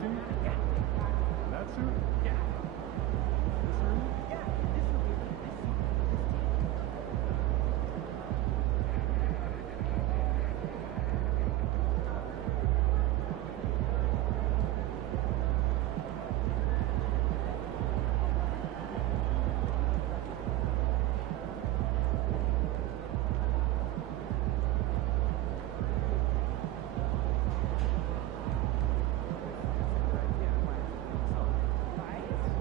suit? Yeah. That suit? Yeah. This room? Yeah. This will be this seat. Right?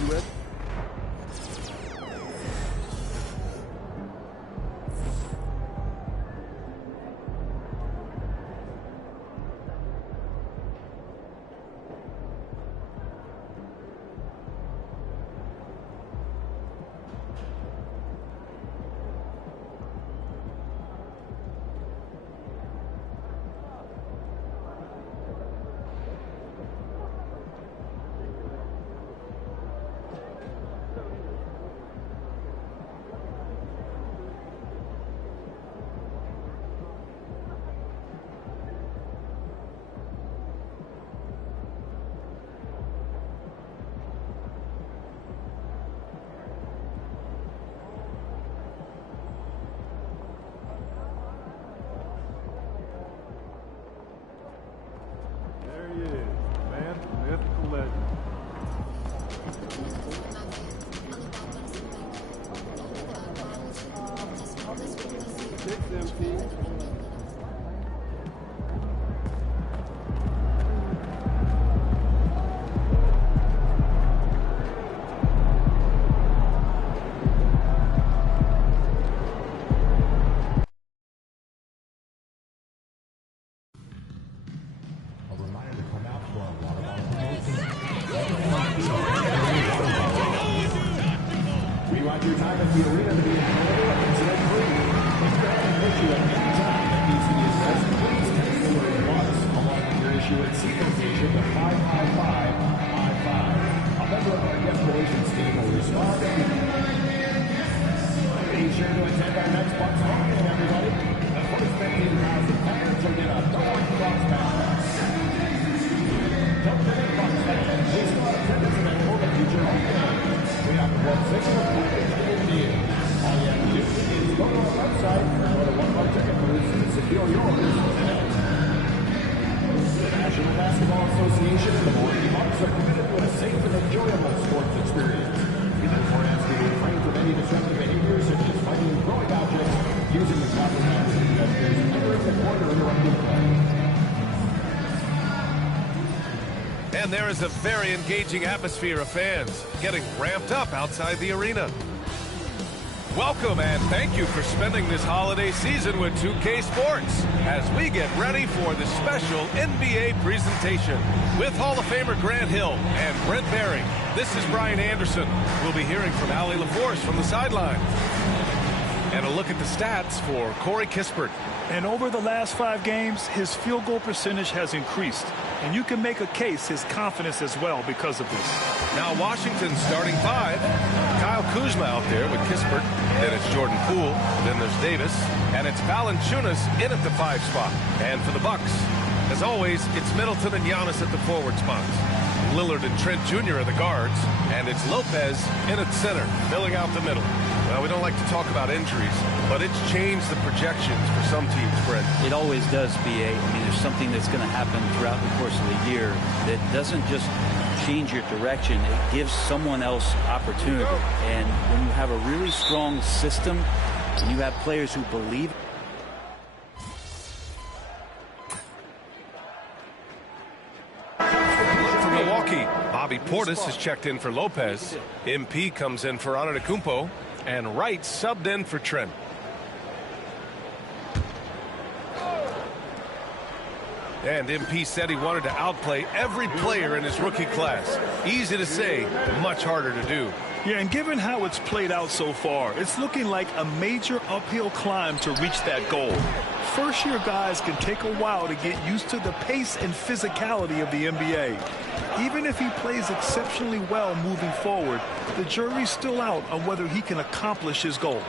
You ready? There he is, man, mythical legend. 6 MP. We want your time at the arena to be enjoyable and incident-free. If you have an issue at any time that needs to be addressed, please text the word "once" along with your issue at seat location to 55555. A member of our guest relations team will respond. Be sure to attend our next Bucks home game, everybody. The first 15,000 fans will get a North Bucks pass. Don't forget, Bucks fans, we still have attendance available at future home games. We have the one single package deal. All you have to do is go to our website or to one of our ticket booths and secure yours today. The National Basketball Association and the Milwaukee Bucks are committed to a safe and enjoyable sports experience. We therefore ask you to refrain from any disruptive behavior such as fighting throwing objects, using the proper management gestures, entering the court, or interrupting play. And there is a very engaging atmosphere of fans getting ramped up outside the arena. Welcome and thank you for spending this holiday season with 2K Sports as we get ready for the special NBA presentation with Hall of Famer Grant Hill and Brent Barry. This is Brian Anderson. We'll be hearing from Allie LaForce from the sideline. And a look at the stats for Corey Kispert. And over the last 5 games, his field goal percentage has increased. And you can make a case his confidence as well because of this. Now Washington's starting 5. Kyle Kuzma out there with Kispert. Then it's Jordan Poole. Then there's Davis. And it's Valanciunas in at the 5 spot. And for the Bucks, as always, it's Middleton and Giannis at the forward spots. Lillard and Trent Jr. are the guards. And it's Lopez in at center, filling out the middle. Well, we don't like to talk about injuries, but it's changed the projections for some teams, Brent. It always does, B.A. I mean, there's something that's going to happen throughout the course of the year that doesn't just change your direction. It gives someone else opportunity. And when you have a really strong system and you have players who believe. For Milwaukee, Bobby Portis has checked in for Lopez. MP comes in for Antetokounmpo. And Wright subbed in for Trent. And MP said he wanted to outplay every player in his rookie class. Easy to say, much harder to do. Yeah, and given how it's played out so far, it's looking like a major uphill climb to reach that goal. First-year guys can take a while to get used to the pace and physicality of the NBA. Even if he plays exceptionally well moving forward, the jury's still out on whether he can accomplish his goal.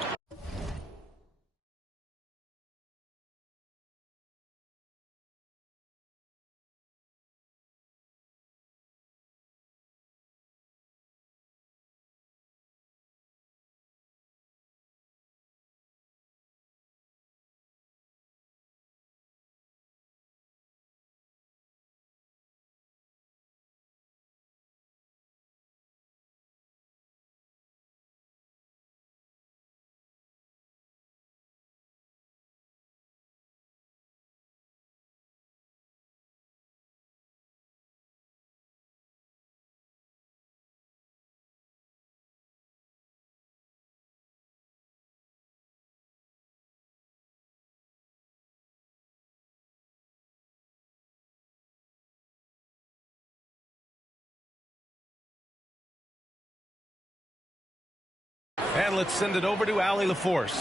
And let's send it over to Allie LaForce.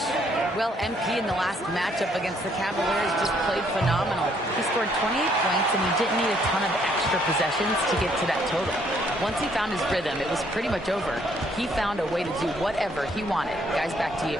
Well, MP in the last matchup against the Cavaliers just played phenomenal. He scored 28 points, and he didn't need a ton of extra possessions to get to that total. Once he found his rhythm, it was pretty much over. He found a way to do whatever he wanted. Guys, back to you.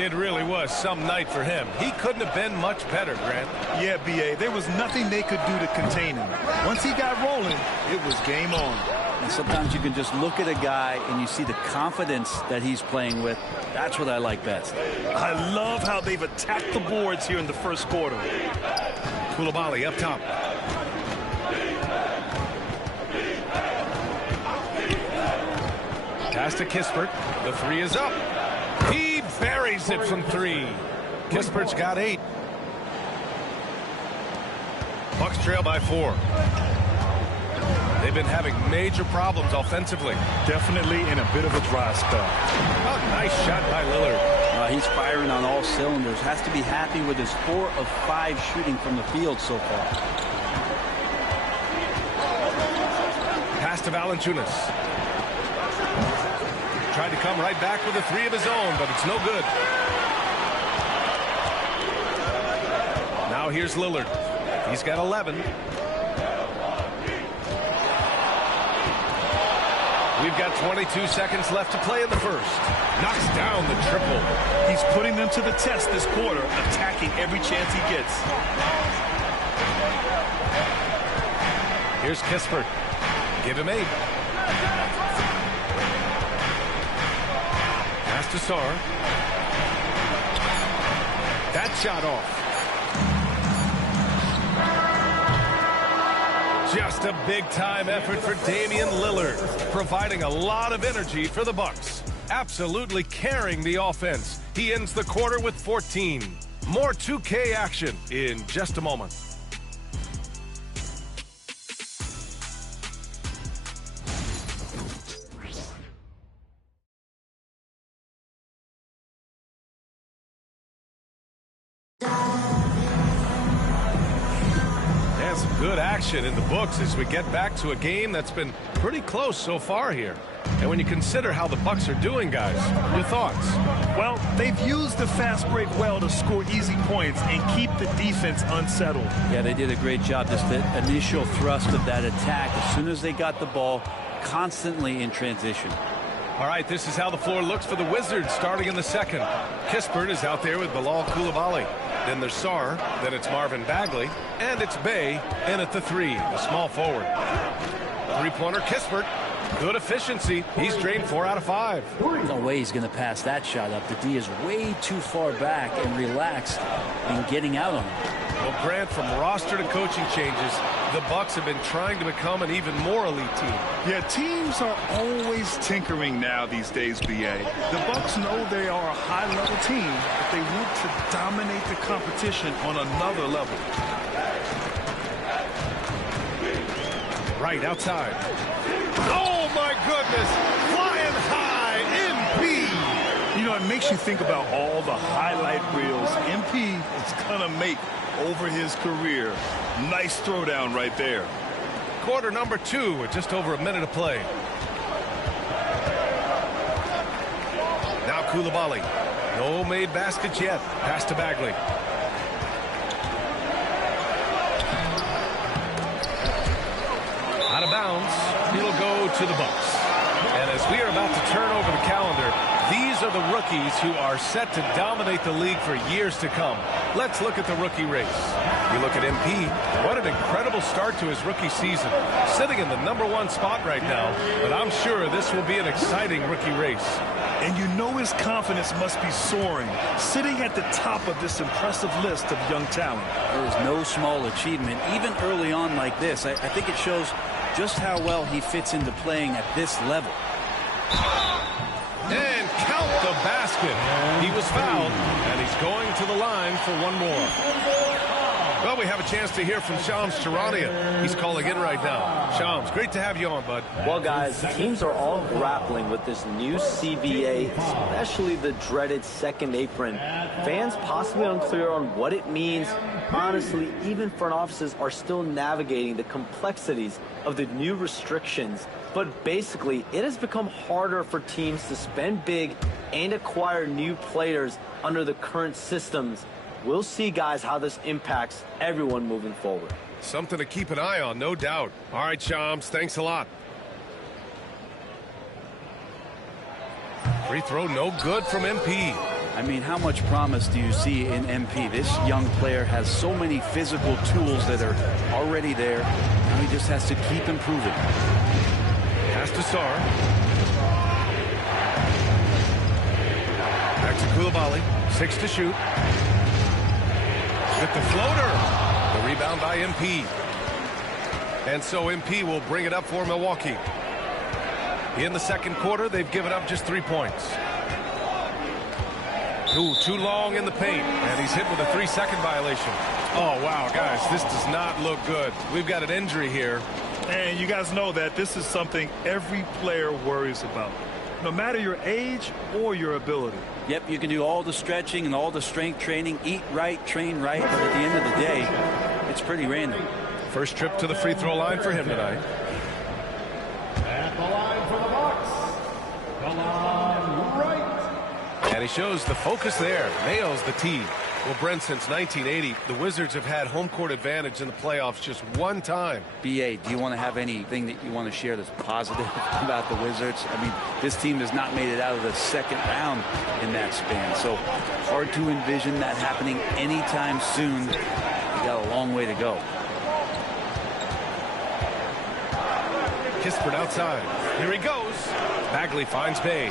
It really was some night for him. He couldn't have been much better, Grant. Yeah, B.A., there was nothing they could do to contain him. Once he got rolling, it was game on. And sometimes you can just look at a guy and you see the confidence that he's playing with. That's what I like best. I love how they've attacked the boards here in the first quarter. Coulibaly up top. Pass to Kispert. The three is up. He buries it from three. Kispert's got 8. Bucks trail by 4. They've been having major problems offensively. Definitely in a bit of a dry spell. A nice shot by Lillard. He's firing on all cylinders. Has to be happy with his 4 of 5 shooting from the field so far. Pass to Valanciunas. Tried to come right back with a 3 of his own, but it's no good. Now here's Lillard. He's got 11. We've got 22 seconds left to play in the first. Knocks down the triple. He's putting them to the test this quarter, attacking every chance he gets. Here's Kispert. Give him 8. Pass to Sarr. That shot off. Just a big-time effort for Damian Lillard, providing a lot of energy for the Bucks. Absolutely carrying the offense. He ends the quarter with 14. More 2K action in just a moment. Good action in the books as we get back to a game that's been pretty close so far here. And when you consider how the Bucks are doing, guys, your thoughts? Well, they've used the fast break well to score easy points and keep the defense unsettled. Yeah, they did a great job. Just the initial thrust of that attack, as soon as they got the ball, constantly in transition. All right, this is how the floor looks for the Wizards starting in the second. Kispert is out there with Bilal Coulibaly. Then there's Sarr, then it's Marvin Bagley, and it's Bey in at the 3, the small forward. Three-pointer Kispert, good efficiency. He's drained 4 out of 5. No way he's going to pass that shot up. The D is way too far back and relaxed in getting out on him. Well, Grant, from roster to coaching changes, the Bucks have been trying to become an even more elite team. Yeah, teams are always tinkering now these days, B.A. The Bucks know they are a high-level team, but they want to dominate the competition on another level. Right outside. Oh, my goodness! Flying high, MP! You know, it makes you think about all the highlight reels MP is going to make over his career. Nice throwdown right there. Quarter number 2 with just over a minute of play. Now Coulibaly. No made baskets yet. Pass to Bagley. Out of bounds. It'll go to the Bucks. And as we are about to turn over the calendar, these are the rookies who are set to dominate the league for years to come. Let's look at the rookie race. You look at MP, what an incredible start to his rookie season. Sitting in the #1 spot right now, but I'm sure this will be an exciting rookie race. And you know his confidence must be soaring, sitting at the top of this impressive list of young talent. There is no small achievement, even early on like this. I think it shows just how well he fits into playing at this level. And count the basket. He was fouled, and he's going to the line for one more. Well, we have a chance to hear from Shams Charania. He's calling in right now. Shams, great to have you on, bud. Well, guys, teams are all grappling with this new CBA, especially the dreaded second apron. Fans possibly unclear on what it means. Honestly, even front offices are still navigating the complexities of the new restrictions. But basically, it has become harder for teams to spend big and acquire new players under the current systems. We'll see, guys, how this impacts everyone moving forward. Something to keep an eye on, no doubt. All right, Shams, thanks a lot. Free throw no good from MP. I mean, how much promise do you see in MP? This young player has so many physical tools that are already there. Now he just has to keep improving. Pass to Sar. Back to Koulibaly. 6 to shoot. With the floater. The rebound by MP. And so MP will bring it up for Milwaukee. In the second quarter, they've given up just 3 points. Ooh, too long in the paint. And he's hit with a 3-second violation. Oh, wow, guys, this does not look good. We've got an injury here. And you guys know that this is something every player worries about, no matter your age or your ability. Yep, you can do all the stretching and all the strength training, eat right, train right, but at the end of the day, it's pretty random. First trip to the free throw line for him tonight. At the line for the Bucks, Delon Wright. And he shows the focus there. Nails the tee. Well, Brent, since 1980, the Wizards have had home court advantage in the playoffs just one time. BA, do you want to have anything that you want to share that's positive about the Wizards? I mean, this team has not made it out of the second round in that span, so hard to envision that happening anytime soon. You got a long way to go. Kispert outside. Here he goes. Bagley finds Bay.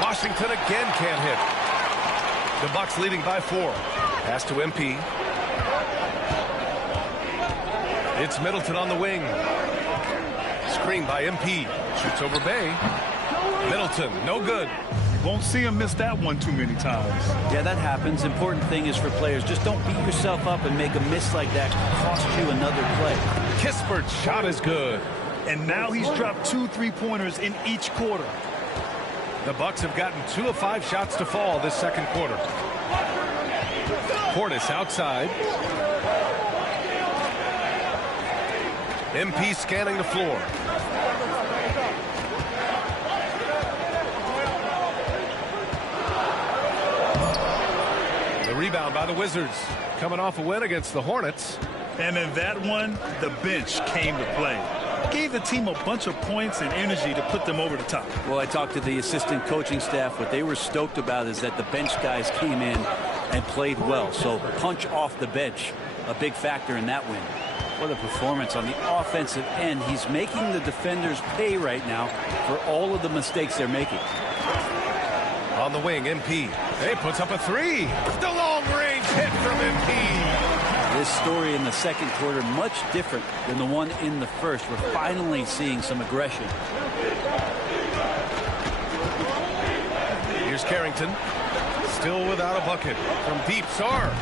Washington again can't hit. The Bucks leading by 4. Pass to MP. It's Middleton on the wing. Screen by MP. Shoots over Bay. Middleton, no good. Won't see him miss that one too many times. Yeah, that happens. Important thing is for players, just don't beat yourself up and make a miss like that cost you another play. Kispert's shot is good. And now he's dropped 2 3-pointers in each quarter. The Bucks have gotten 2 of 5 shots to fall this second quarter. Portis outside. MP scanning the floor. The rebound by the Wizards. Coming off a win against the Hornets. And in that one, the bench came to play. Gave the team a bunch of points and energy to put them over the top. Well, I talked to the assistant coaching staff. What they were stoked about is that the bench guys came in and played well. So punch off the bench, a big factor in that win. What a performance on the offensive end. He's making the defenders pay right now for all of the mistakes they're making. On the wing, MP. He puts up a 3. The long-range hit from MP. This story in the second quarter much different than the one in the first. We're finally seeing some aggression. Here's Carrington. Still without a bucket. From deep, Sar.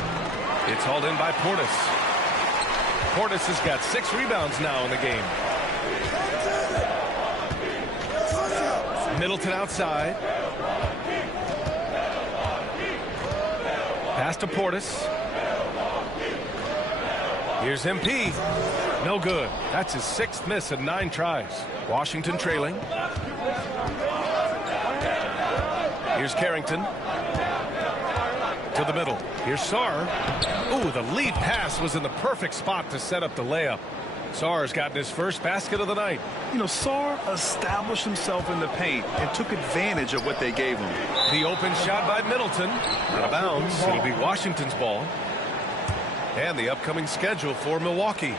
It's hauled in by Portis. Portis has got 6 rebounds now in the game. Middleton outside. Pass to Portis. Here's MP. No good. That's his 6th miss in 9 tries. Washington trailing. Here's Carrington. To the middle. Here's Sar. Ooh, the lead pass was in the perfect spot to set up the layup. Sar's gotten his first basket of the night. You know, Sar established himself in the paint and took advantage of what they gave him. The open shot by Middleton. Out of bounds. It'll be Washington's ball. And the upcoming schedule for Milwaukee.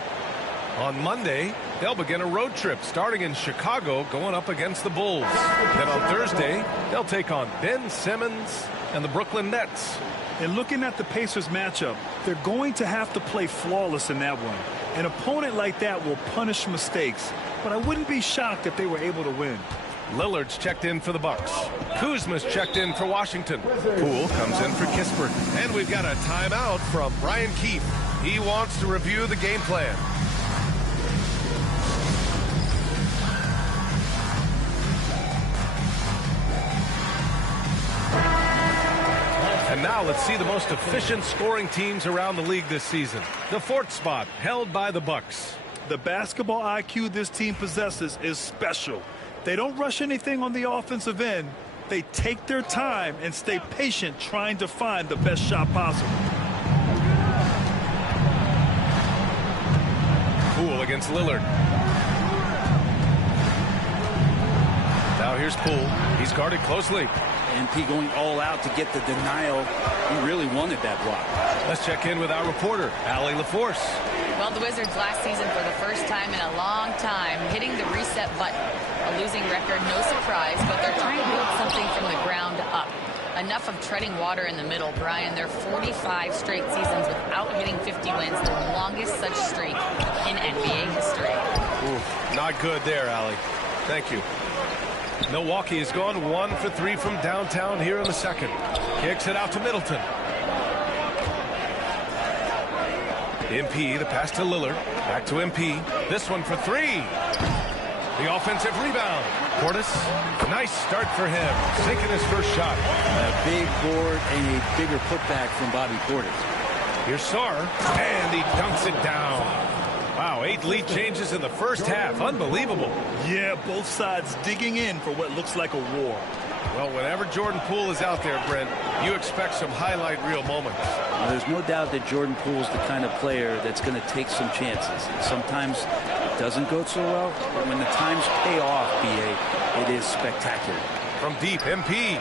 On Monday, they'll begin a road trip starting in Chicago, going up against the Bulls. Then on Thursday, they'll take on Ben Simmons and the Brooklyn Nets. And looking at the Pacers matchup, they're going to have to play flawless in that one. An opponent like that will punish mistakes, but I wouldn't be shocked if they were able to win. Lillard's checked in for the Bucks. Kuzma's checked in for Washington. Poole comes in for Kispert. And we've got a timeout from Brian Keefe. He wants to review the game plan. And now let's see the most efficient scoring teams around the league this season. The 4th spot held by the Bucks. The basketball IQ this team possesses is special. They don't rush anything on the offensive end, They take their time and stay patient trying to find the best shot possible. Poole against Lillard. Now here's Poole. He's guarded closely. MP going all out to get the denial. He really wanted that block. Let's check in with our reporter, Allie LaForce. Well, the Wizards last season, for the first time in a long time, hitting the reset button. A losing record, no surprise, but they're trying to build something from the ground up. Enough of treading water in the middle, Brian. They're 45 straight seasons without hitting 50 wins, the longest such streak in NBA history. Ooh, not good there, Allie. Thank you. Milwaukee has gone 1 for 3 from downtown here in the second. Kicks it out to Middleton. MP, the pass to Lillard. Back to MP. This one for 3. The offensive rebound. Portis, nice start for him. Sinking his first shot. A big board and a bigger putback from Bobby Portis. Here's Sarr, and he dunks it down. Wow, 8 lead changes in the first half. Unbelievable. Yeah, both sides digging in for what looks like a war. Well, whenever Jordan Poole is out there, Brent, you expect some highlight reel moments. Well, there's no doubt that Jordan Poole's the kind of player that's going to take some chances. Sometimes it doesn't go so well, but when the times pay off, BA, it is spectacular. From deep, MP.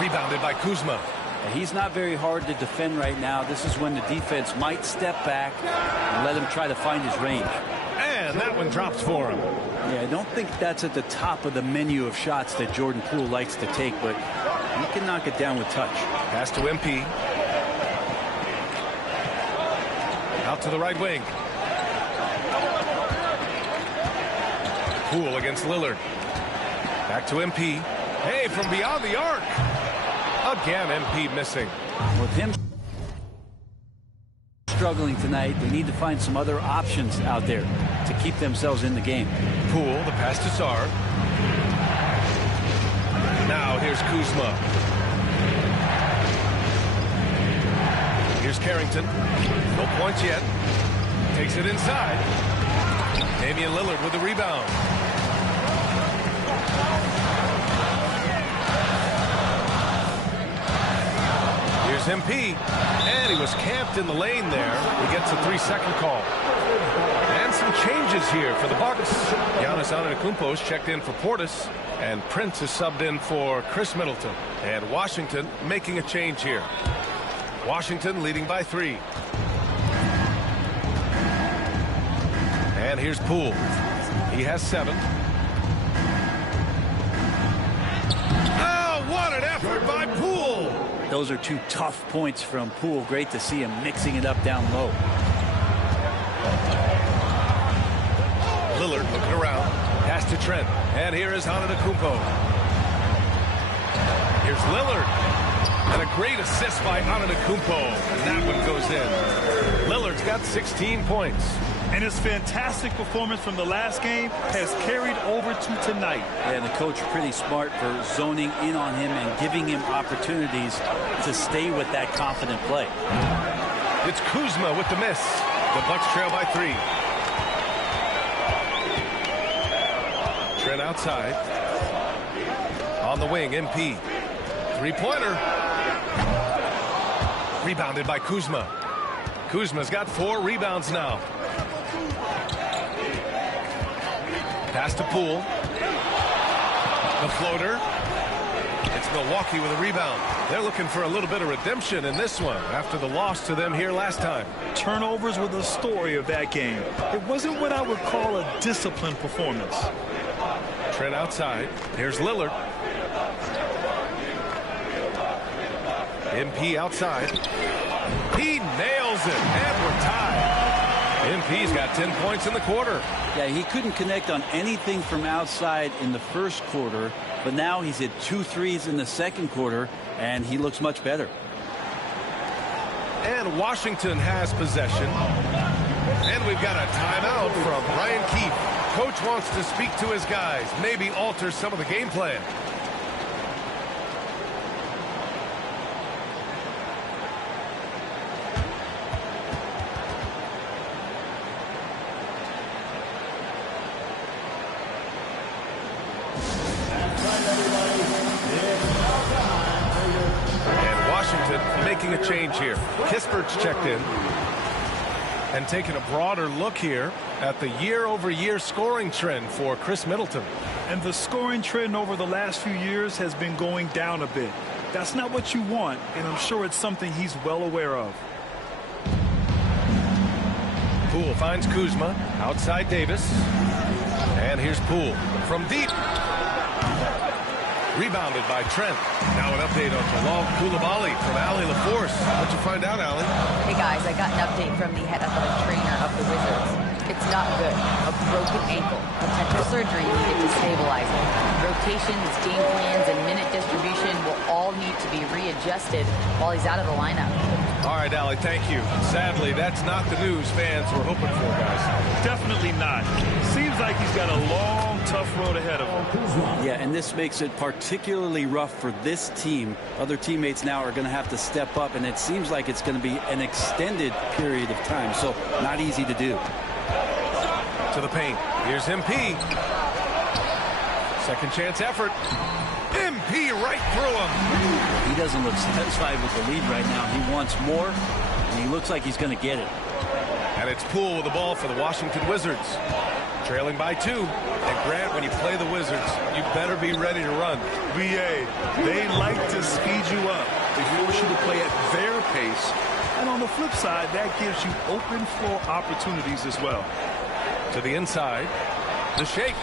Rebounded by Kuzma. He's not very hard to defend right now. This is when the defense might step back and let him try to find his range. And that one drops for him. Yeah, I don't think that's at the top of the menu of shots that Jordan Poole likes to take, but he can knock it down with touch. Pass to MP. Out to the right wing. Poole against Lillard. Back to MP. Hey, from beyond the arc. Again, MP missing. With him struggling tonight, they need to find some other options out there to keep themselves in the game. Poole, the pass to Sarr. Now here's Kuzma. Here's Carrington. No points yet. Takes it inside. Damian Lillard with the rebound. Here's MP, and he was camped in the lane there. He gets a 3-second call. And some changes here for the Bucks. Giannis Antetokounmpo is checked in for Portis, and Prince is subbed in for Chris Middleton. And Washington making a change here. Washington leading by 3. And here's Poole. He has 7. Oh, what an effort by Poole! Those are 2 tough points from Poole. Great to see him mixing it up down low. Lillard looking around. Pass to Trent. And here is Antetokounmpo. Here's Lillard. And a great assist by Antetokounmpo. And that one goes in. Lillard's got 16 points. And his fantastic performance from the last game has carried over to tonight. And the coach pretty smart for zoning in on him and giving him opportunities to stay with that confident play. It's Kuzma with the miss. The Bucks trail by 3. Trent outside. On the wing, MP. 3-pointer. Rebounded by Kuzma. Kuzma's got 4 rebounds now. Pass to Poole. The floater. It's Milwaukee with a rebound. They're looking for a little bit of redemption in this one after the loss to them here last time. Turnovers were the story of that game. It wasn't what I would call a disciplined performance. Trent outside. Here's Lillard. MP outside. He nails it, and we're tied. MP's got 10 points in the quarter. Yeah, he couldn't connect on anything from outside in the first quarter, but now he's hit 2 threes in the second quarter, and he looks much better. And Washington has possession. And we've got a timeout from Brian Keefe. Coach wants to speak to his guys, maybe alter some of the game plan. Everybody, management making a change here. Kispert's checked in. And taking a broader look here at the year-over-year scoring trend for Chris Middleton. And the scoring trend over the last few years has been going down a bit. That's not what you want, and I'm sure it's something he's well aware of. Poole finds Kuzma, outside Davis. And here's Poole from deep. Rebounded by Trent. Now an update on Bilal Coulibaly from Allie LaForce. What'd you find out, Allie? Hey guys, I got an update from the head athletic trainer of the Wizards. It's not good. A broken ankle. Potential surgery needed to stabilize it. Rotations, game plans, and minute distribution will all need to be readjusted while he's out of the lineup. All right, Allie, thank you. Sadly, that's not the news fans were hoping for, guys. Definitely not. Seems like he's got a long, tough road ahead of him. Yeah, and this makes it particularly rough for this team. Other teammates now are going to have to step up, and it seems like it's going to be an extended period of time, so not easy to do. To the paint. Here's MP. Second chance effort. MP right through him. He doesn't look satisfied with the lead right now. He wants more, and he looks like he's going to get it. And it's Poole with the ball for the Washington Wizards. Trailing by 2. And Grant, when you play the Wizards, you better be ready to run. BA, they like to speed you up. They force you to play at their pace. And on the flip side, that gives you open floor opportunities as well. To the inside. The shake.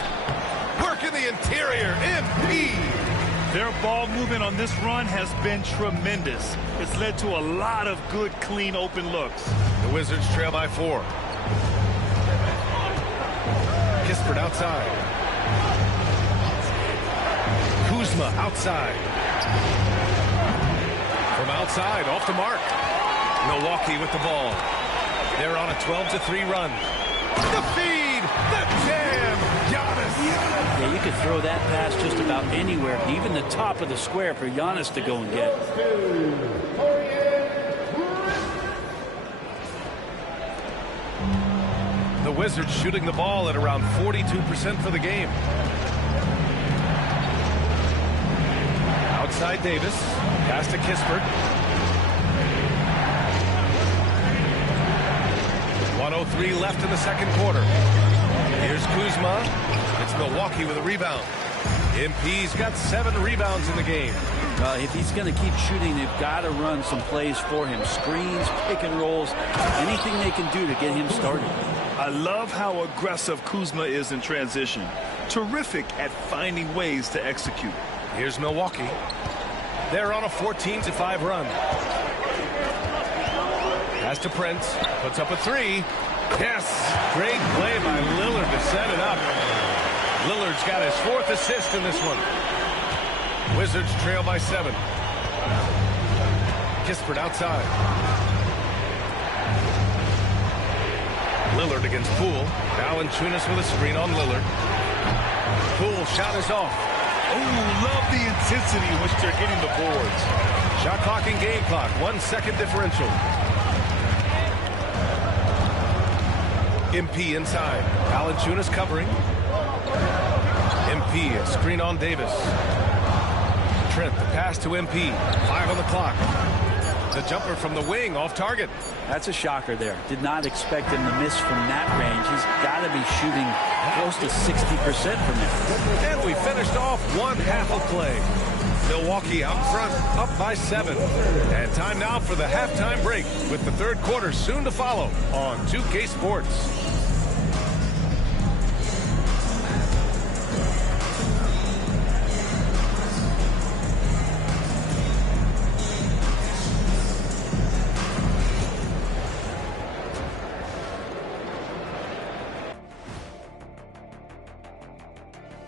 Work in the interior. MP. Their ball movement on this run has been tremendous. It's led to a lot of good, clean, open looks. The Wizards trail by 4. Kispert outside. Kuzma outside. From outside, off the mark. Milwaukee with the ball. They're on a 12-3 run. The feed, the jam, Giannis. Yeah, you could throw that pass just about anywhere, even the top of the square for Giannis to go and get. The Wizards shooting the ball at around 42% for the game. Outside Davis, pass to Kispert. 1:03 left in the second quarter. Here's Kuzma. It's Milwaukee with a rebound. MP's got 7 rebounds in the game. If he's going to keep shooting, they've got to run some plays for him. Screens, pick and rolls, anything they can do to get him started. I love how aggressive Kuzma is in transition. Terrific at finding ways to execute. Here's Milwaukee. They're on a 14-5 run. Pass to Prince. Puts up a 3. Yes. Great play by Lillard to set it up. Lillard's got his 4th assist in this one. Wizards trail by 7. Kispert outside. Lillard against Poole. Valanciunas with a screen on Lillard. Poole shot is off. Oh, love the intensity in which they're hitting the boards. Shot clock and game clock. 1 second differential. MP inside. Valanciunas covering. MP, a screen on Davis. Trent, the pass to MP. 5 on the clock. The jumper from the wing, off target. That's a shocker there. Did not expect him to miss from that range. He's got to be shooting close to 60% from there. And we finished off one half of play. Milwaukee out front, up by 7. And time now for the halftime break with the third quarter soon to follow on 2K Sports.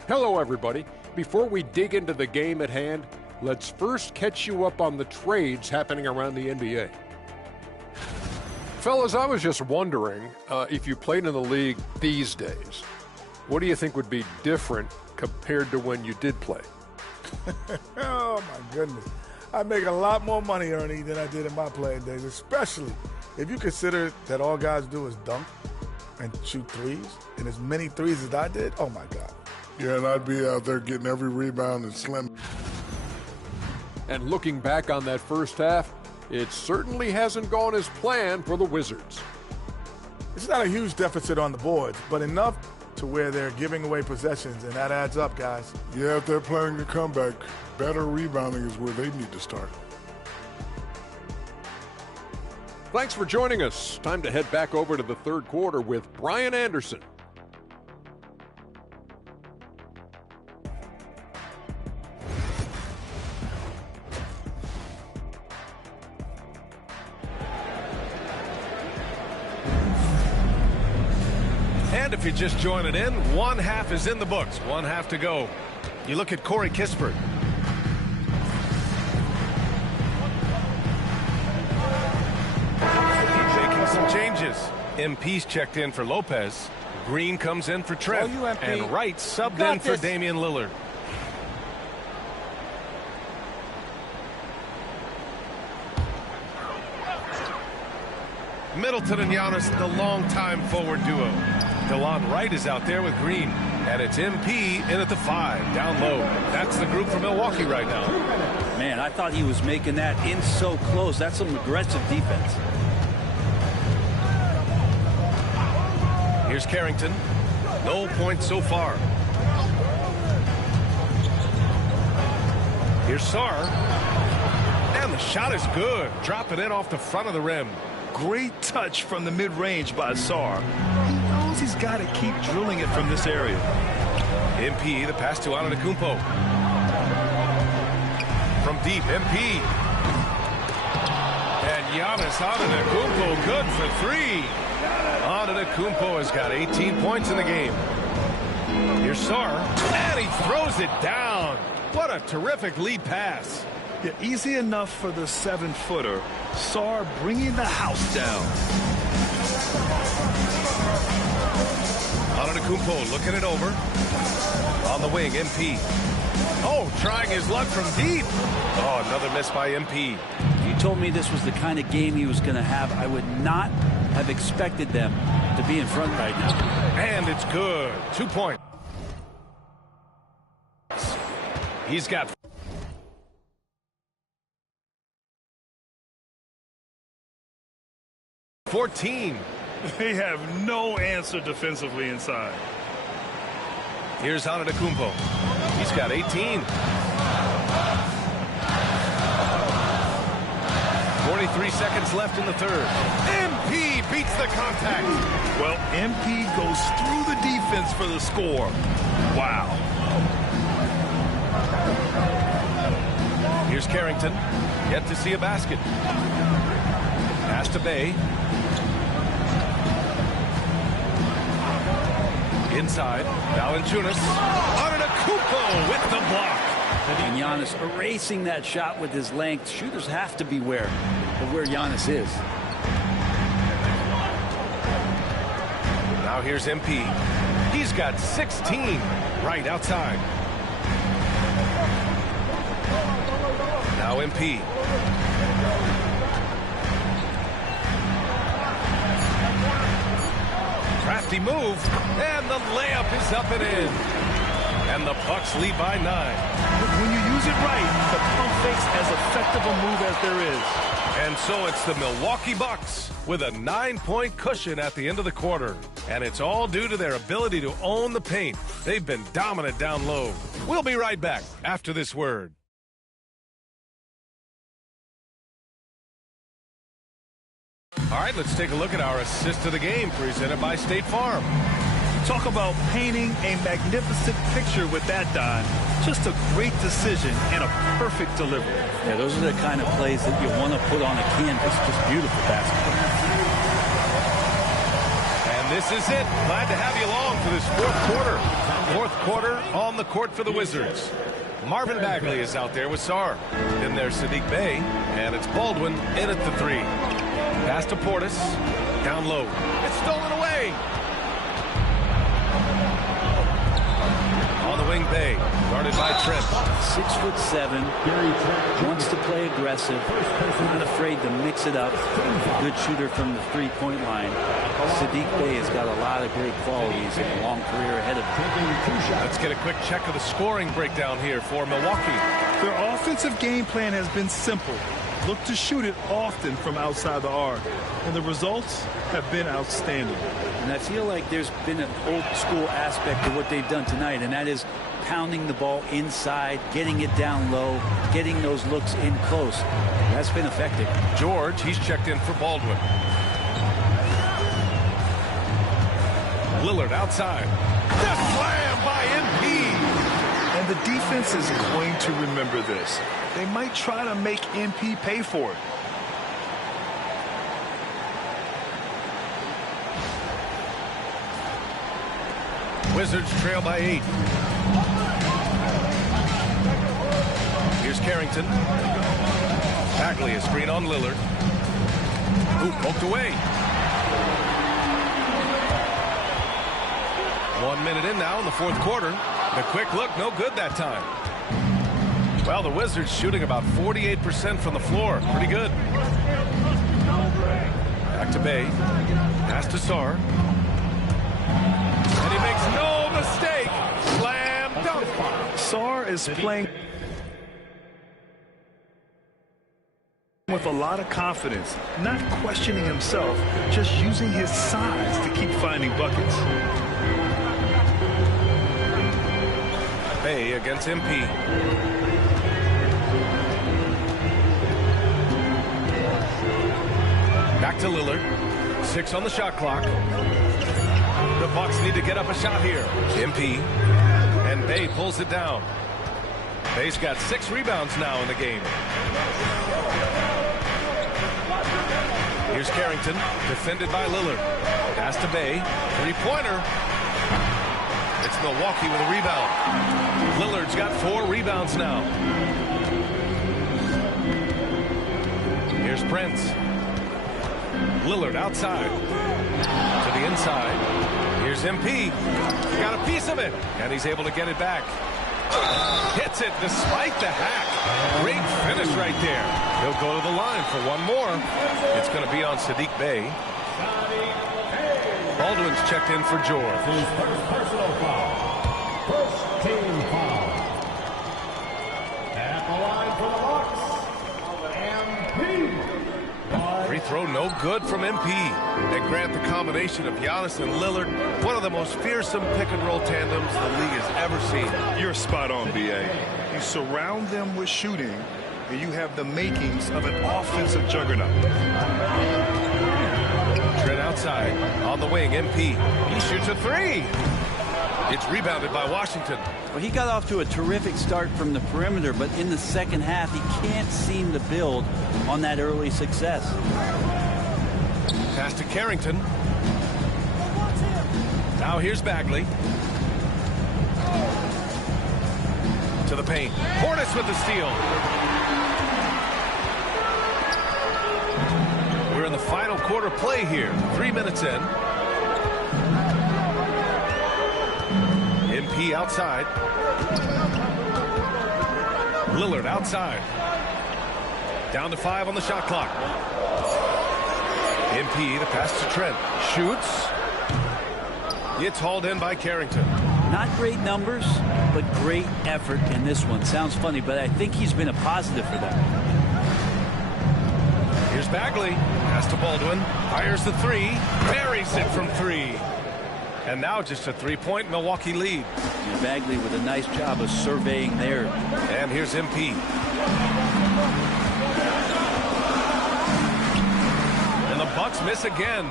Hello, everybody. Before we dig into the game at hand, let's first catch you up on the trades happening around the NBA. Fellas, I was just wondering if you played in the league these days, what do you think would be different compared to when you did play? Oh, my goodness. I make a lot more money, Ernie, than I did in my playing days, especially if you consider that all guys do is dunk and shoot threes, and as many threes as I did, oh, my God. Yeah, and I'd be out there getting every rebound and slamming. And looking back on that first half, It certainly hasn't gone as planned for the Wizards. It's not a huge deficit on the boards, but enough to where they're giving away possessions, and that adds up, guys. Yeah, if they're planning to come back, better rebounding is where they need to start. Thanks for joining us. Time to head back over to the third quarter with Brian Anderson. And if you're just joining in, one half is in the books, one half to go. You look at Corey Kispert. Making some changes. MP's checked in for Lopez. Green comes in for Trent. And Wright subbed in for Damian Lillard. Middleton and Giannis, the longtime forward duo. DeLon Wright is out there with Green. And it's MP in at the 5, down low. That's the group for Milwaukee right now. Man, I thought he was making that in so close. That's some aggressive defense. Here's Carrington. No points so far. Here's Sarr. And the shot is good. Drop it in off the front of the rim. Great touch from the mid-range by Sarr. He knows he's got to keep drilling it from this area. MP, the pass to Antetokounmpo. From deep, MP. And Giannis Antetokounmpo good for 3. Antetokounmpo has got 18 points in the game. Here's Sarr. And he throws it down. What a terrific lead pass. Yeah, easy enough for the 7-footer. Sarr bringing the house down. Antetokounmpo looking it over. On the wing, MP. Oh, trying his luck from deep. Oh, another miss by MP. If you told me this was the kind of game he was going to have, I would not have expected them to be in front right now. And it's good. 2 points. He's got 14. They have no answer defensively inside. Here's Antetokounmpo. He's got 18. 43 seconds left in the third. MP beats the contact. Well, MP goes through the defense for the score. Wow. Here's Carrington. Yet to see a basket. Pass to Bay. Inside, Valanciunas. Antetokounmpo with the block. And Giannis erasing that shot with his length. Shooters have to beware of where Giannis is. Now here's MP. He's got 16 right outside. Now MP. Crafty move, and the layup is up and in. And the Bucks lead by 9. When you use it right, the pump fake's as effective a move as there is. And so it's the Milwaukee Bucks with a 9-point cushion at the end of the quarter. And it's all due to their ability to own the paint. They've been dominant down low. We'll be right back after this word. All right, let's take a look at our assist of the game presented by State Farm. Talk about painting a magnificent picture with that dime. Just a great decision and a perfect delivery. Yeah, those are the kind of plays that you want to put on a canvas. Just beautiful basketball. And this is it. Glad to have you along for this fourth quarter. Fourth quarter on the court for the Wizards. Marvin Bagley is out there with Sarr. In there, Sadiq Bey. And it's Baldwin in at the 3. Pass to Portis. Down low. It's stolen away. On the wing, Bey. Guarded by Trent. 6'7", wants to play aggressive, not afraid to mix it up. Good shooter from the three-point line. Sadiq Bey has got a lot of great qualities and a long career ahead of him. Let's get a quick check of the scoring breakdown here for Milwaukee. Their offensive game plan has been simple. look to shoot it often from outside the arc, and the results have been outstanding. And I feel like there's been an old school aspect to what they've done tonight, and that is pounding the ball inside, getting it down low, getting those looks in close. That's been effective. George, he's checked in for Baldwin. Lillard outside. The slam by MP. And the defense is going to remember this. They might try to make MP pay for it. Wizards trail by 8. Here's Carrington. Bagley, a screen on Lillard. Ooh, poked away. 1 minute in now in the fourth quarter. The quick look, no good that time. Well, the Wizards shooting about 48% from the floor. Pretty good. Back to Bay. Pass to Sarr. And he makes no mistake. Slam dunk. Sarr is playing with a lot of confidence, not questioning himself, just using his size to keep finding buckets. Bay against MP. Back to Lillard. 6 on the shot clock. The Bucks need to get up a shot here. MP. And Bay pulls it down. Bay's got 6 rebounds now in the game. Here's Carrington, defended by Lillard. Pass to Bay. Three-pointer. It's Milwaukee with a rebound. Lillard's got 4 rebounds now. Here's Prince. Lillard outside. To the inside. Here's MP. Got a piece of it. And he's able to get it back. Hits it despite the hack. Great finish right there. He'll go to the line for one more. It's going to be on Sadiq Bey. Baldwin's checked in for George. His first personal foul. First team foul. At the line for the Bucks, MP. Free throw no good from MP. And Grant, the combination of Giannis and Lillard, one of the most fearsome pick-and-roll tandems the league has ever seen. You're spot on, B.A. You surround them with shooting, and you have the makings of an offensive juggernaut. Trent outside, on the wing, MP. He shoots a 3. It's rebounded by Washington. Well, he got off to a terrific start from the perimeter, but in the second half, he can't seem to build on that early success. Pass to Carrington. Now here's Bagley. To the paint. Portis with the steal. We're in the final quarter play here. 3 minutes in. MP outside. Lillard outside. Down to 5 on the shot clock. MP, the pass to Trent. Shoots. It's hauled in by Carrington. Not great numbers, but great effort in this one. Sounds funny, but I think he's been a positive for them. Here's Bagley. Pass to Baldwin. Fires the 3. Buries it from 3. And now just a 3-point Milwaukee lead. And Bagley with a nice job of surveying there. And here's MP. And the Bucks miss again.